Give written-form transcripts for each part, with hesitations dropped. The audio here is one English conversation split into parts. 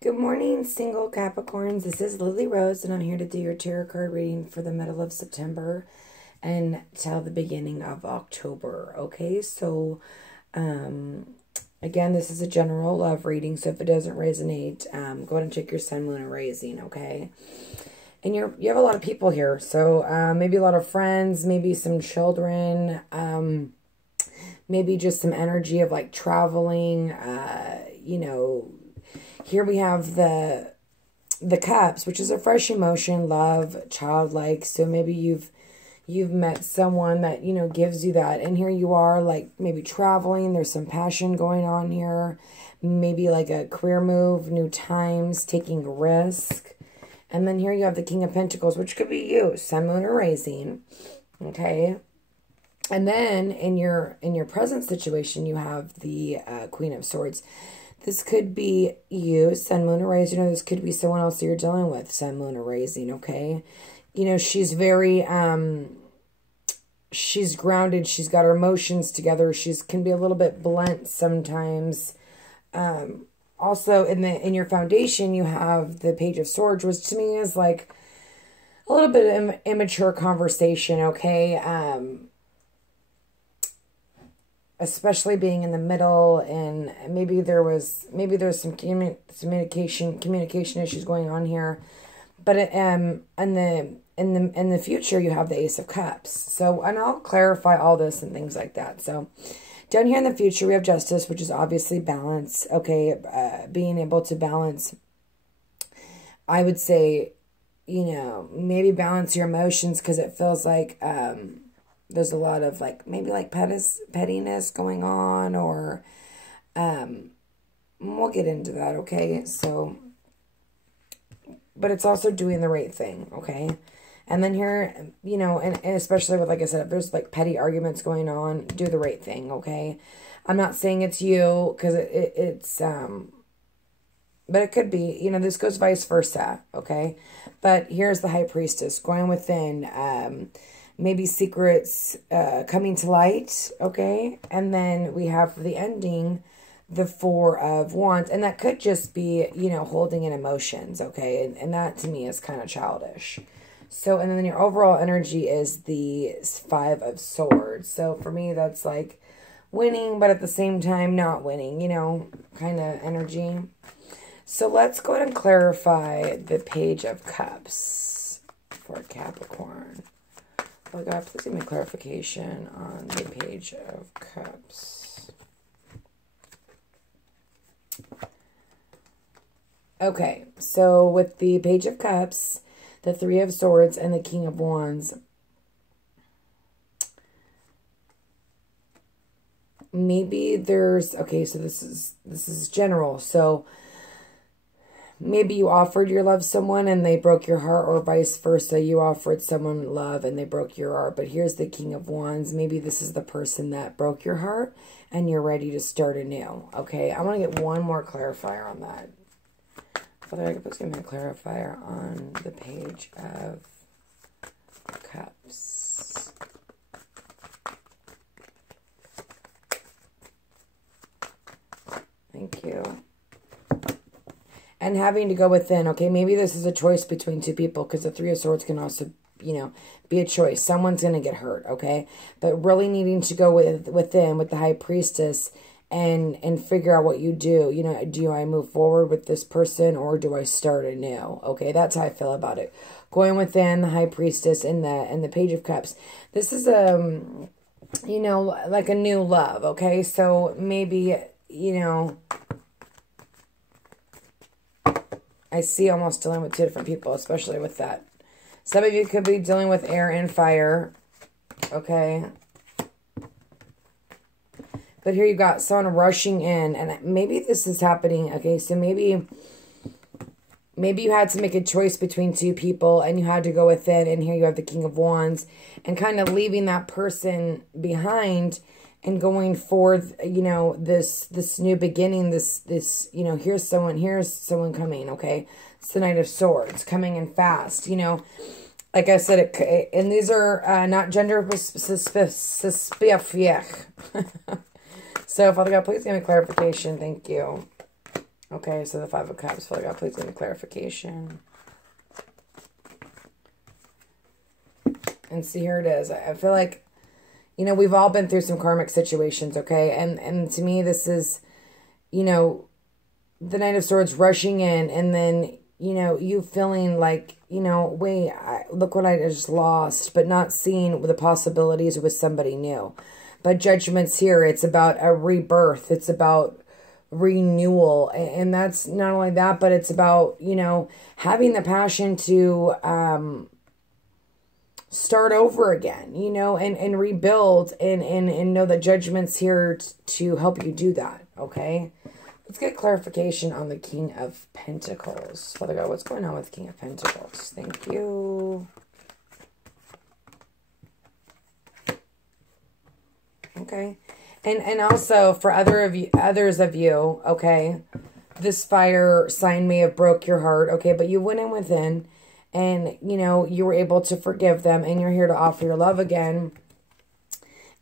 Good morning, single Capricorns. This is Lily Rose, and I'm here to do your tarot card reading for the middle of September and till the beginning of October. Okay, so again, this is a general love reading, so if it doesn't resonate, go ahead and check your sun, moon, and rising. Okay, and you have a lot of people here, so maybe a lot of friends, maybe some children, maybe just some energy of like traveling, Here we have the cups, which is a fresh emotion, love, childlike. So maybe you've met someone that, gives you that. And here you are, like maybe traveling. There's some passion going on here. Maybe like a career move, new times, taking a risk. And then here you have the King of Pentacles, which could be you, sun, moon, or rising. Okay. And then in your present situation, you have the Queen of Swords. This could be you, sun, moon, or rising, or this could be someone else that you're dealing with, sun, moon, or rising, okay? She's very, she's grounded. She's got her emotions together. She's can be a little bit blunt sometimes. Also, in your foundation, you have the Page of Swords, which to me is like a little bit of immature conversation, okay? Especially being in the middle, and maybe there's some communication issues going on here, but in the future you have the Ace of Cups. So, and I'll clarify all this and things like that. So, down here in the future we have Justice, which is obviously balance. Okay, being able to balance. I would say, maybe balance your emotions, because it feels like there's a lot of like, maybe like pettiness going on, or we'll get into that, okay? So, but it's also doing the right thing, okay? And then here, and especially with, like I said, if there's like petty arguments going on, do the right thing, okay? I'm not saying it's you, because it's, but it could be, this goes vice versa, okay? But here's the High Priestess going within, maybe secrets coming to light, okay? And then we have for the ending, the Four of Wands. And that could just be, holding in emotions, okay? And that to me is kind of childish. So, and then your overall energy is the Five of Swords. So for me, that's like winning, but at the same time not winning, kind of energy. So let's go ahead and clarify the Page of Cups for Capricorn. Oh God, please give me clarification on the Page of Cups. Okay, so with the Page of Cups, the Three of Swords, and the King of Wands, maybe there's, okay, so this is general. So maybe you offered your love to someone and they broke your heart, or vice versa. You offered someone love and they broke your heart. But here's the King of Wands. Maybe this is the person that broke your heart and you're ready to start anew. Okay, I want to get one more clarifier on that. Father, I could give me a clarifier on the Page of Cups. Thank you. And having to go within, okay, maybe this is a choice between two people, because the Three of Swords can also, be a choice. Someone's going to get hurt, okay? But really needing to go within with the High Priestess and figure out what you do. Do I move forward with this person, or do I start anew? Okay, that's how I feel about it. Going within, the High Priestess, and the Page of Cups. This is, like a new love, okay? So maybe, I see almost dealing with two different people, especially with that. Some of you could be dealing with air and fire, okay? But here you got someone rushing in, and maybe this is happening, okay? So maybe you had to make a choice between two people, and you had to go within, and here you have the King of Wands, and kind of leaving that person behind and going forth, this new beginning, this, here's someone coming, okay? It's the Knight of Swords, coming in fast, like I said, and these are not gender specific. So, Father God, please give me clarification. Thank you. Okay, so the Five of Cups. Father God, please give me clarification. And see, here it is. I feel like, you know, we've all been through some karmic situations, okay? And to me, this is, you know, the Knight of Swords rushing in, and then, you know, you feeling like, you know, wait, look what I just lost, but not seeing the possibilities with somebody new. But Judgment's here. It's about a rebirth. It's about renewal. And that's not only that, but it's about, you know, having the passion to start over again, you know, and rebuild and know that Judgment's here to help you do that, okay? Let's get clarification on the King of Pentacles. Father God, what's going on with King of Pentacles? Thank you. Okay. And also for others of you, okay, this fire sign may have broke your heart, okay, but you went in within and, you know, you were able to forgive them, and you're here to offer your love again.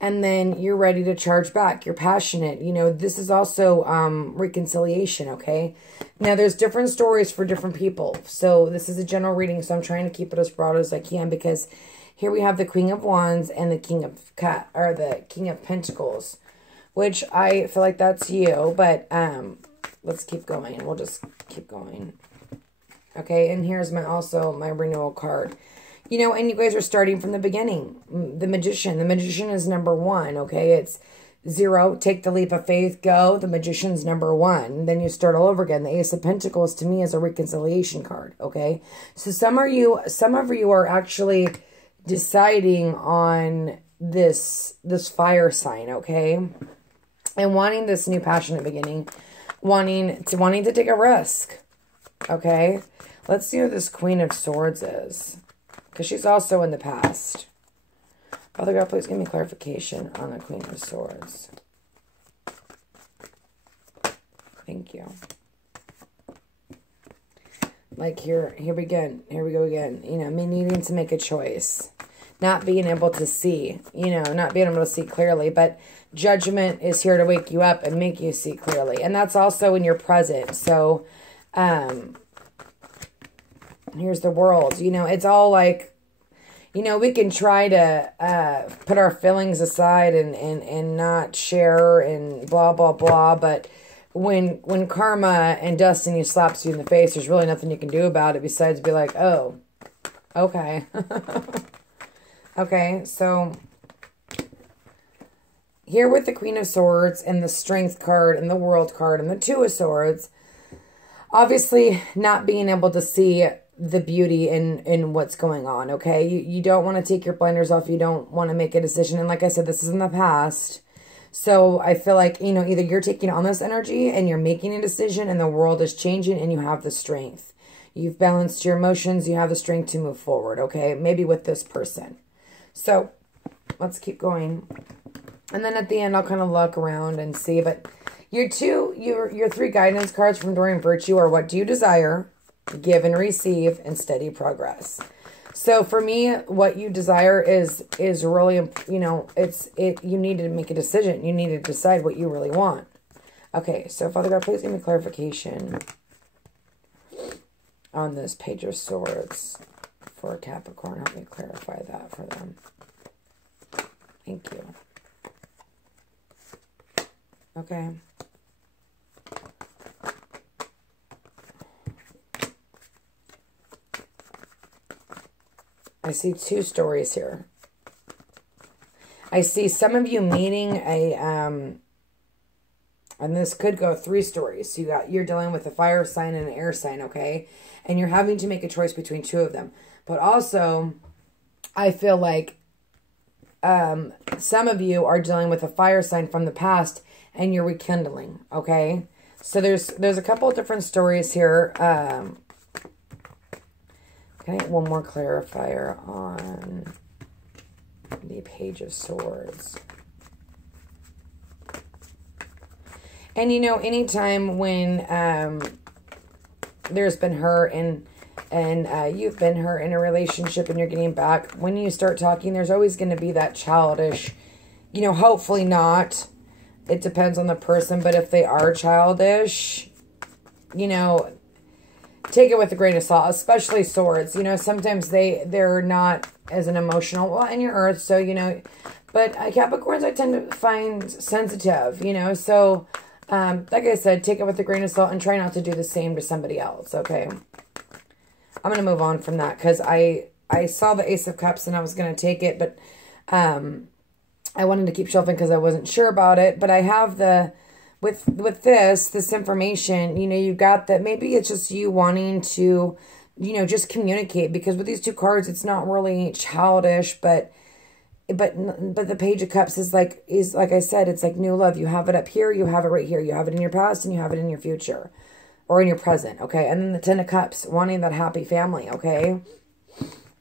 And then you're ready to charge back. You're passionate. You know, this is also reconciliation, okay? Now, there's different stories for different people. So this is a general reading, so I'm trying to keep it as broad as I can, because here we have the Queen of Wands and the King of Pentacles, which I feel like that's you, but let's keep going. We'll just keep going. Okay, and here's also my renewal card. You know, and you guys are starting from the beginning. The Magician. The Magician is number 1, okay? It's 0, take the leap of faith, go. The Magician's number 1. Then you start all over again. The Ace of Pentacles to me is a reconciliation card, okay? So some of you are actually deciding on this fire sign, okay? And wanting this new passionate beginning, wanting to take a risk, okay? Let's see who this Queen of Swords is, because she's also in the past. Father God, please give me clarification on the Queen of Swords. Thank you. Like here we go again. You know, me needing to make a choice. Not being able to see, you know, not being able to see clearly. But Judgment is here to wake you up and make you see clearly. And that's also in your present. So, here's the World. You know, it's all like, you know, we can try to put our feelings aside and not share and blah, blah, blah. But when karma and destiny slaps you in the face, there's really nothing you can do about it besides be like, oh, okay. Okay, so here with the Queen of Swords and the Strength card and the World card and the Two of Swords, obviously not being able to see the beauty in what's going on, okay? You don't want to take your blinders off. You don't want to make a decision. And like I said, this is in the past. So I feel like, you know, either you're taking on this energy and you're making a decision and the world is changing and you have the strength. You've balanced your emotions. You have the strength to move forward, okay? Maybe with this person. So let's keep going. And then at the end, I'll kind of look around and see. But your 3 guidance cards from Enduring Virtue are what do you desire, give and receive, and steady progress. So for me, what you desire is really, you know, you need to make a decision. You need to decide what you really want. Okay, so Father God, please give me clarification on this Page of Swords for Capricorn. Help me clarify that for them. Thank you. Okay. I see 2 stories here. I see some of you meeting and this could go 3 stories. So you're dealing with a fire sign and an air sign, okay? And you're having to make a choice between 2 of them. But also, I feel like some of you are dealing with a fire sign from the past and you're rekindling, okay? So there's a couple of different stories here. Can I get one more clarifier on the Page of Swords? And, you know, anytime when there's been hurt and you've been hurt in a relationship and you're getting back, when you start talking, there's always going to be that childish, you know, hopefully not. It depends on the person, but if they are childish, you know, take it with a grain of salt, especially swords. You know, sometimes they're not as an emotional, well, in your earth, so, you know, but Capricorns I tend to find sensitive, you know, so, like I said, take it with a grain of salt and try not to do the same to somebody else, okay? I'm going to move on from that because I saw the Ace of Cups and I was going to take it, but I wanted to keep shelving because I wasn't sure about it, but I have with this information, you know, you got that maybe it's just you wanting to, you know, just communicate, because with these two cards, it's not really childish, but the Page of Cups is like I said, it's like new love. You have it up here, you have it right here, you have it in your past, and you have it in your future, or in your present, okay? And then the Ten of Cups, wanting that happy family, okay?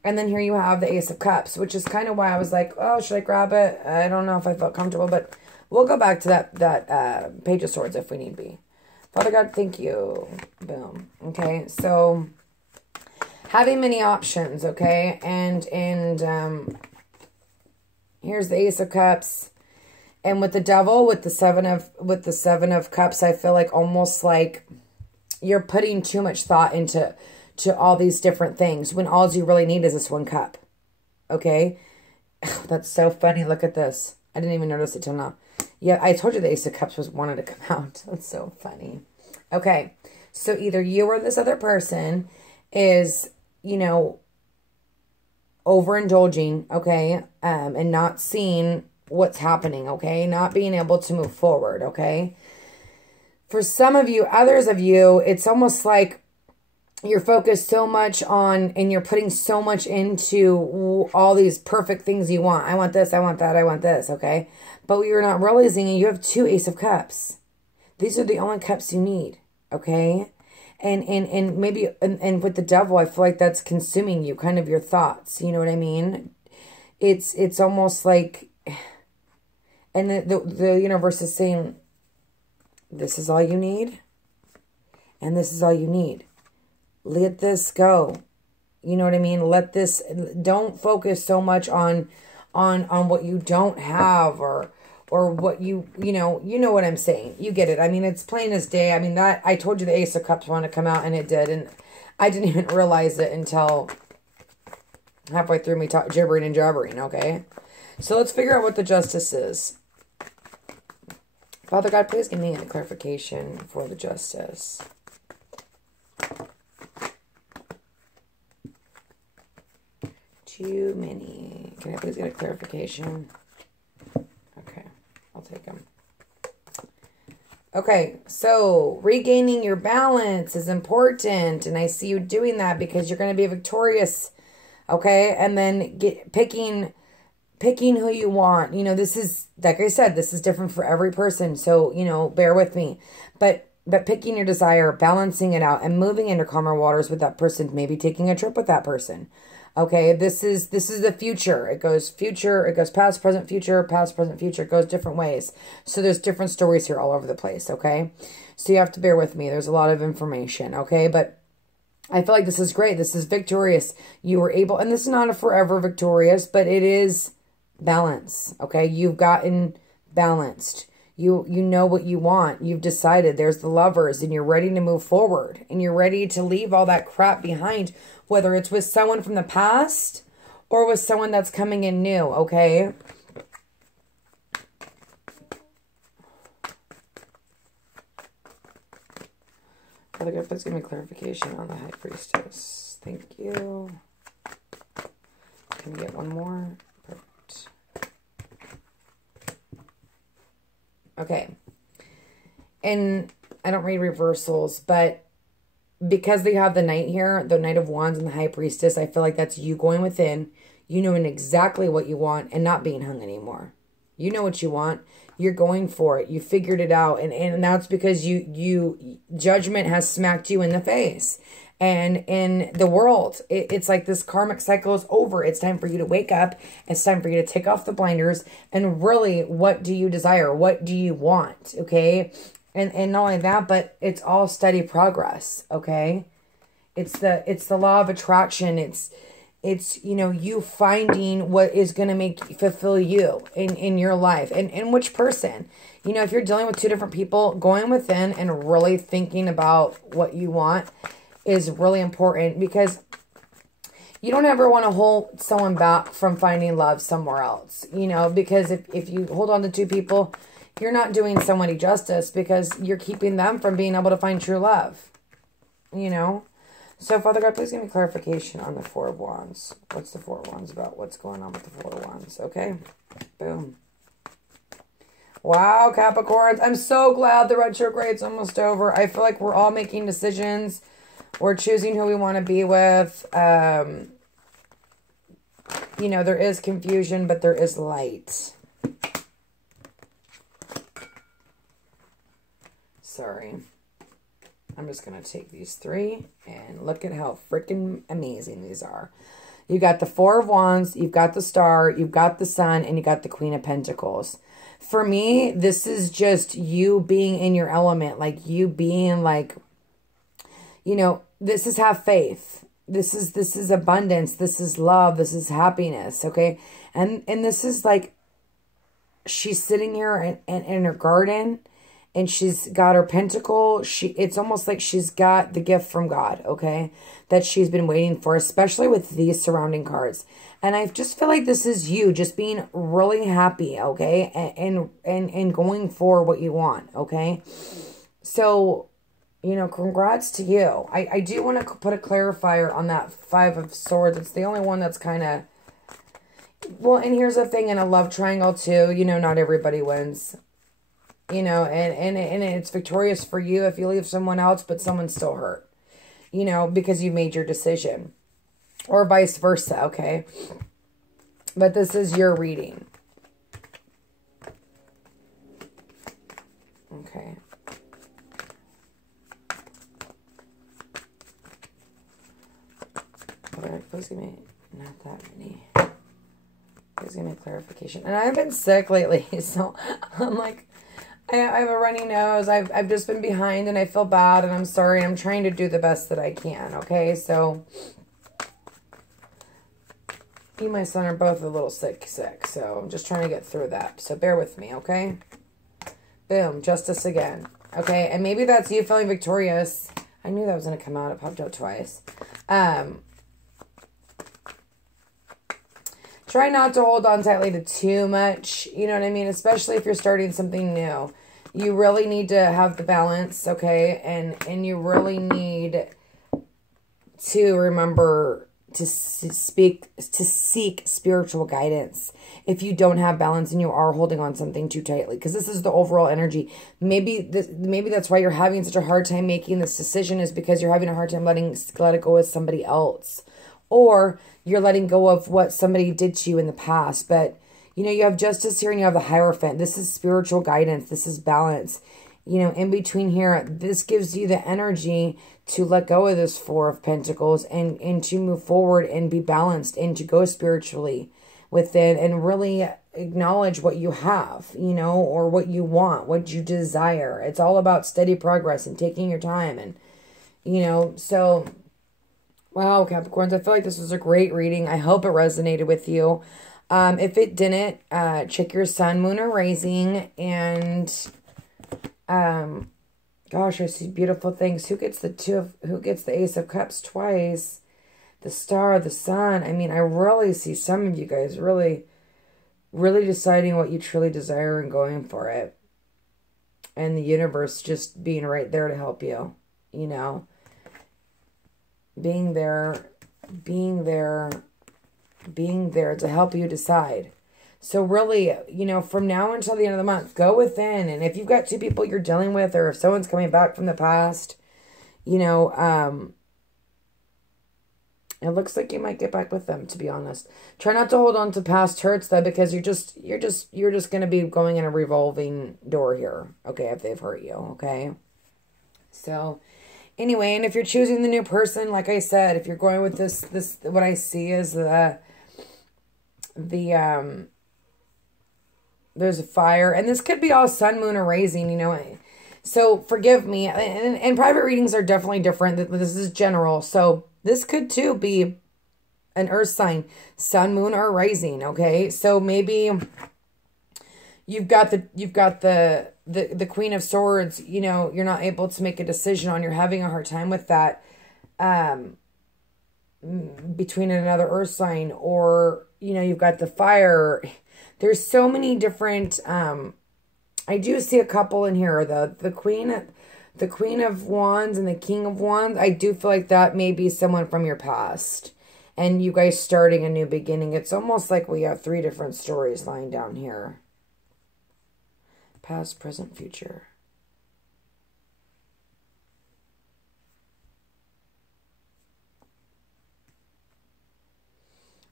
And then here you have the Ace of Cups, which is kind of why I was like, oh, should I grab it? I don't know if I felt comfortable, but we'll go back to that Page of Swords if we need be. Father God, thank you. Boom. Okay, so having many options, okay? And here's the Ace of Cups. And with the Devil, with the Seven of Cups, I feel like almost like you're putting too much thought into all these different things when all you really need is this one cup. Okay? That's so funny. Look at this. I didn't even notice it till now. Yeah, I told you the Ace of Cups wanted to come out. That's so funny. Okay. So either you or this other person is, you know, overindulging, okay? And not seeing what's happening, okay? Not being able to move forward, okay? For some of you, others of you, it's almost like you're focused so much on, and you're putting so much into all these perfect things you want. I want this, I want that, I want this, okay? But you're not realizing you have two Ace of Cups. These are the only cups you need, okay? And maybe, and with the Devil, I feel like that's consuming you, kind of your thoughts, you know what I mean? It's almost like, and the universe is saying, this is all you need, and this is all you need. Let this go. You know what I mean? Let this, don't focus so much on what you don't have, or what you know what I'm saying. You get it. I mean, it's plain as day. I mean, that, I told you the Ace of Cups wanted to come out, and it did, and I didn't even realize it until halfway through me gibbering and jabbering, okay? So let's figure out what the Justice is. Father God, please give me a clarification for the Justice. Too many. Can I please get a clarification? Okay, I'll take them. Okay, so regaining your balance is important, and I see you doing that because you're going to be victorious, okay? And then picking who you want. You know, this is, like I said, this is different for every person, so, you know, bear with me. But picking your desire, balancing it out, and moving into calmer waters with that person, maybe taking a trip with that person. Okay, this is the future. It goes past, present, future, past, present, future. It goes different ways. So there's different stories here all over the place, okay? So you have to bear with me. There's a lot of information, okay? But I feel like this is great. This is victorious. You were able, and this is not a forever victorious, but it is balance, okay? You've gotten balanced. You know what you want. You've decided. There's the Lovers, and you're ready to move forward, and you're ready to leave all that crap behind, whether it's with someone from the past or with someone that's coming in new, okay? Father God, please give me clarification on the High Priestess. Thank you. Can we get one more? Perfect. Okay. And I don't read reversals, but because they have the Knight here, the Knight of Wands and the High Priestess, I feel like that's you going within, you knowing exactly what you want and not being hung anymore. You know what you want. You're going for it. You figured it out. And that's because judgment has smacked you in the face. And in the world, it's like this karmic cycle is over. It's time for you to wake up. It's time for you to take off the blinders. And really, what do you desire? What do you want? Okay? And not only that, but it's all steady progress, okay? It's the law of attraction. It's, you know, you finding what is going to fulfill you in your life. And which person. You know, if you're dealing with two different people, going within and really thinking about what you want is really important, because you don't ever want to hold someone back from finding love somewhere else. You know, because if you hold on to two people, you're not doing somebody justice, because you're keeping them from being able to find true love. You know? So, Father God, please give me clarification on the Four of Wands. What's the Four of Wands about? What's going on with the Four of Wands? Okay. Boom. Wow, Capricorns. I'm so glad the retrograde's almost over. I feel like we're all making decisions. We're choosing who we want to be with. You know, there is confusion, but there is light. Sorry. I'm just going to take these three and look at how freaking amazing these are. You got the Four of Wands, you've got the Star, you've got the Sun, and you got the Queen of Pentacles. For me, this is just you being in your element, like you being like, you know, this is have faith. This is abundance. This is love. This is happiness. Okay. And this is like, she's sitting here in her garden, and she's got her pentacle. It's almost like she's got the gift from God, okay, that she's been waiting for, especially with these surrounding cards. And I just feel like this is you just being really happy, okay, and going for what you want, okay. So, you know, congrats to you. I do want to put a clarifier on that Five of Swords. It's the only one that's kind of, well, and here's the thing, in a love triangle too, you know, not everybody wins. You know, and it's victorious for you if you leave someone else, but someone's still hurt. You know, because you made your decision. Or vice versa, okay? But this is your reading. Okay. Alright, please give me not that many. Please give me clarification. And I've been sick lately, so I'm like, I have a runny nose. I've just been behind, and I feel bad, and I'm sorry. I'm trying to do the best that I can, okay? So, me and my son are both a little sick, so I'm just trying to get through that. So, bear with me, okay? Boom, justice again. Okay, and maybe that's you feeling victorious. I knew that was going to come out. It popped out twice. Try not to hold on tightly to too much, you know what I mean? Especially if you're starting something new. You really need to have the balance, okay? And you really need to remember to seek spiritual guidance if you don't have balance and you are holding on something too tightly, because this is the overall energy. Maybe that's why you're having such a hard time making this decision, is because you're having a hard time let it go with somebody else, or you're letting go of what somebody did to you in the past. But you know, you have justice here and you have the Hierophant. This is spiritual guidance. This is balance. You know, in between here, this gives you the energy to let go of this Four of Pentacles and to move forward and be balanced and to go spiritually within and really acknowledge what you have, you know, or what you want, what you desire. It's all about steady progress and taking your time. And, you know, so, wow, Capricorns, I feel like this was a great reading. I hope it resonated with you. If it didn't, check your sun, moon, or rising. And, gosh, I see beautiful things. Who gets the Ace of Cups twice? The Star, the Sun. I mean, I really see some of you guys really, really deciding what you truly desire and going for it. And the universe just being right there to help you, you know. Being there to help you decide. So really, you know, from now until the end of the month, go within. And if you've got two people you're dealing with, or if someone's coming back from the past, you know, it looks like you might get back with them, to be honest. Try not to hold on to past hurts, though, because you're just going to be going in a revolving door here, okay, if they've hurt you, okay? So, anyway, and if you're choosing the new person, like I said, if you're going with this, what I see is there's a fire, and this could be all sun, moon, or rising, you know. So forgive me, and private readings are definitely different. This is general, so this could too be an earth sign, sun, moon, or rising, okay? So maybe you've got the Queen of Swords, you know, you're not able to make a decision on, you're having a hard time with that, between another earth sign, or, you know, you've got the fire. There's so many different, I do see a couple in here, the Queen of Wands and the King of Wands. I do feel like that may be someone from your past, and you guys starting a new beginning. It's almost like we have 3 different stories lying down here. Past, present, future.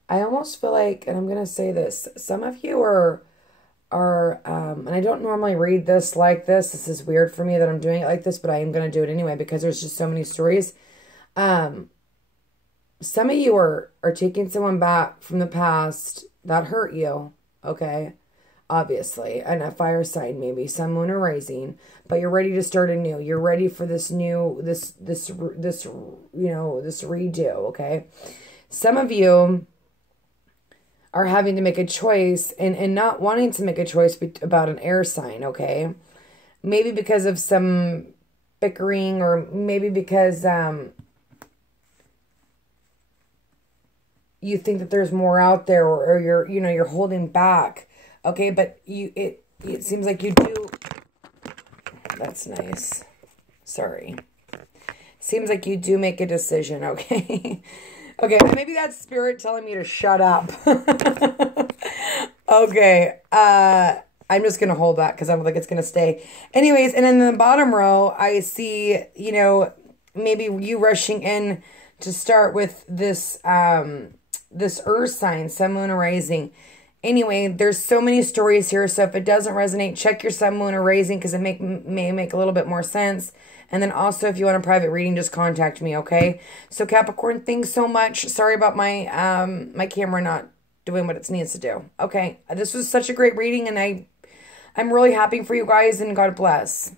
I almost feel like, and I'm going to say this, some of you are, and I don't normally read this like this. This is weird for me that I'm doing it like this, but I am going to do it anyway because there's just so many stories. Some of you are taking someone back from the past that hurt you, okay? Obviously, and a fire sign, maybe sun, moon, or rising, but you're ready to start anew. You're ready for this new, this redo, okay? Some of you are having to make a choice and not wanting to make a choice about an air sign, okay? Maybe because of some bickering, or maybe because you think that there's more out there, or you're holding back, okay? But it seems like you do. That's nice. Sorry. Seems like you do make a decision, okay? Okay, maybe that's spirit telling me to shut up. Okay, I'm just going to hold that because I don't think it's going to stay. Anyways, and in the bottom row, I see, you know, maybe you rushing in to start with this, this earth sign, sun, moon, or rising. Anyway, there's so many stories here, so if it doesn't resonate, check your sun, moon, or rising, because it may make a little bit more sense. And then also, if you want a private reading, just contact me, okay? So Capricorn, thanks so much. Sorry about my my camera not doing what it needs to do. Okay, this was such a great reading, and I'm really happy for you guys, and God bless.